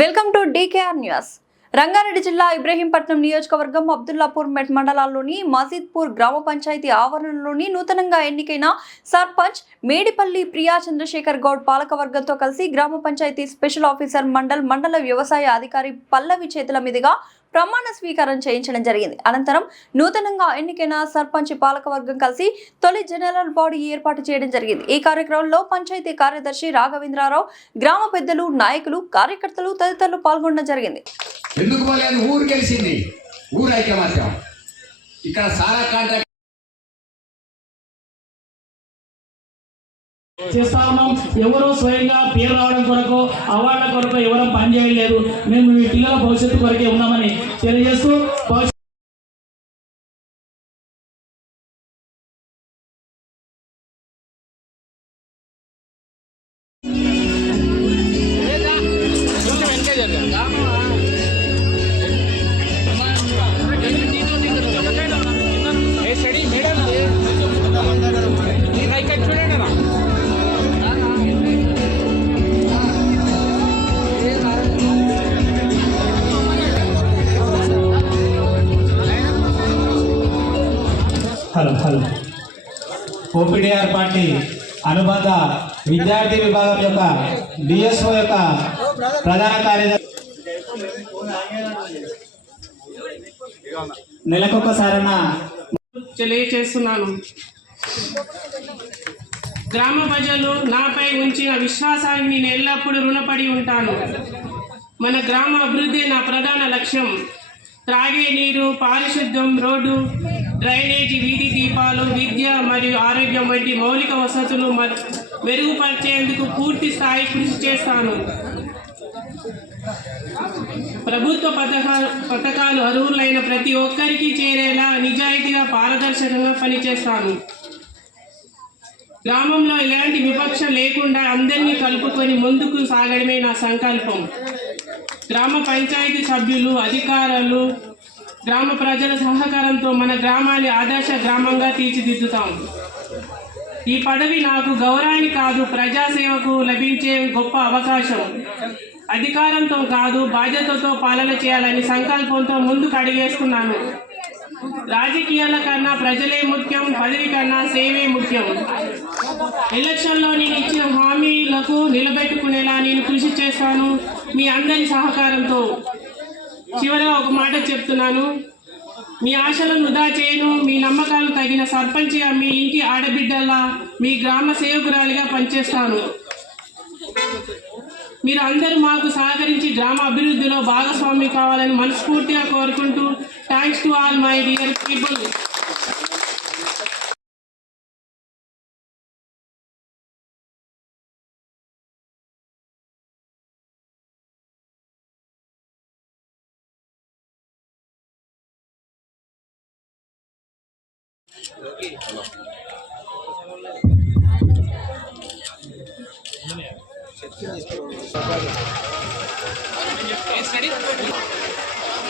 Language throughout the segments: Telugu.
Welcome to DKR news. Rangareddy జిల్లా ఇబ్రహీంపట్నం నియోజకవర్గం అబ్దుల్లాపూర్ మెట్ మండలాల్లోని మజీద్పూర్ గ్రామ పంచాయతీ ఆవరణలోని నూతనంగా ఎన్నికైన సర్పంచ్ మేడిపల్లి ప్రియా చంద్రశేఖర్ గౌడ్ పాలకవర్గంతో కలిసి గ్రామ పంచాయతీ స్పెషల్ ఆఫీసర్ మండల్ మండల వ్యవసాయ అధికారి పల్లవి చేతుల మీదుగా ప్రమాణ స్వీకారం చేయించడం జరిగింది. అనంతరం నూతనంగా ఎన్నికైన సర్పంచ్ పాలకవర్గం కలిసి తొలి జనరల్ బాడీ ఏర్పాటు చేయడం జరిగింది. ఈ కార్యక్రమంలో పంచాయతీ కార్యదర్శి రాఘవేంద్రరావు గ్రామ పెద్దలు నాయకులు కార్యకర్తలు తదితరులు పాల్గొనడం జరిగింది. ఎందుకు ఊరు గెలిచింది. ఊరు ఇక్కడ సారా కాంట్రాక్ట్ చేస్తా ఉన్నాం. స్వయంగా పేరు రావడం కొరకు అవార్డుల కొరకు ఎవరు పనిచేయలేదు. మేము మీ పిల్లల భవిష్యత్తు కొరకే ఉన్నామని తెలియజేస్తూ హలో హలో. ఓపీడీఆర్ పార్టీ అనుబంధ విద్యార్థి విభాగం యొక్క డిఎస్ఓ యొక్క ప్రధాన కార్యదర్శి. నెలకొకసారన్న తెలియచేస్తున్నాను. గ్రామ ప్రజలు నాపై ఉంచిన విశ్వాసాన్ని నేను ఎల్లప్పుడూ రుణపడి ఉంటాను. మన గ్రామ అభివృద్ధి నా ప్రధాన లక్ష్యం. త్రాగే నీరు పారిశుద్ధ్యం రోడ్డు డ్రైనేజీ వీధి దీపాలు విద్య మరియు ఆరోగ్యం వంటి మౌలిక వసతులు మెరుగుపరిచేందుకు పూర్తి స్థాయి కృషి చేస్తాను. ప్రభుత్వ పథకాలు పథకాలు అర్హులైన ప్రతి ఒక్కరికి చేరేలా నిజాయితీగా పారదర్శకంగా పనిచేస్తాను. గ్రామంలో ఎలాంటి వివక్ష లేకుండా అందరినీ కలుపుకొని ముందుకు సాగడమే నా సంకల్పం. గ్రామ పంచాయతీ సభ్యులు అధికారులు గ్రామ ప్రజల సహకారంతో మన గ్రామాన్ని ఆదర్శ గ్రామంగా తీర్చిదిద్దుతాం. ఈ పదవి నాకు గౌరవాన్ని కాదు ప్రజాసేవకు లభించే గొప్ప అవకాశం. అధికారంతో కాదు బాధ్యతతో పాలన చేయాలని సంకల్పంతో ముందుకు అడిగేసుకున్నాను రాజకీయాల కన్నా ప్రజలే ముఖ్యం పదవి కన్నా సేవే ముఖ్యం. ఎలక్షన్లో నేను ఇచ్చిన హామీలకు నిలబెట్టుకునేలా నేను కృషి చేస్తాను. మీ అందరి సహకారంతో చివరగా ఒక మాట చెప్తున్నాను. మీ ఆశలను వృధా చేయను. మీ నమ్మకాలు తగిన సర్పంచ్గా మీ ఇంటి ఆడబిడ్డల్లా మీ గ్రామ సేవకురాలిగా పనిచేస్తాను. మీరు అందరూ మాకు సహకరించి గ్రామ అభివృద్ధిలో భాగస్వామి కావాలని మనస్ఫూర్తిగా కోరుకుంటూ thanks to all my dear people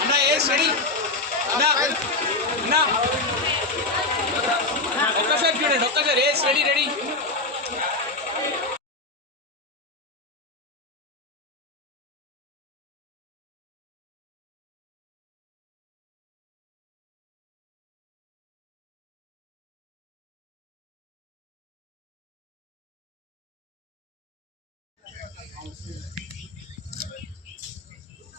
అన్నా ఏ స్టడీ అన్నా అన్నా ఒక్కసారి చూడండి ఒక్కసారి ఏ స్టడీ రెడీ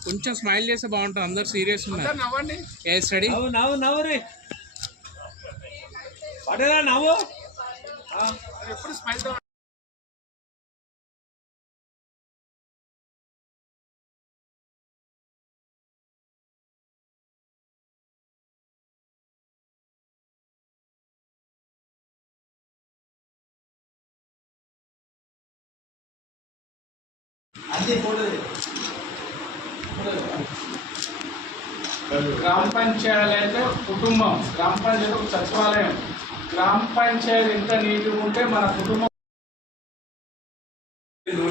కొంచెం స్మైల్ చేస్తే బాగుంటుంది. అందరు సీరియస్ ఉన్నారు. నవ్వండి. ఏ స్టడీ? నవ్వు నవ్వు నవ్వు రే. పడరా నవ్వు. గ్రామ పంచాయతీ అంటే కుటుంబం. గ్రామ పంచాయతీ ఒక సచివాలయం. గ్రామ పంచాయతీ ఎంత నీటిగా ఉంటే మన కుటుంబం నువ్వు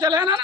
चले ना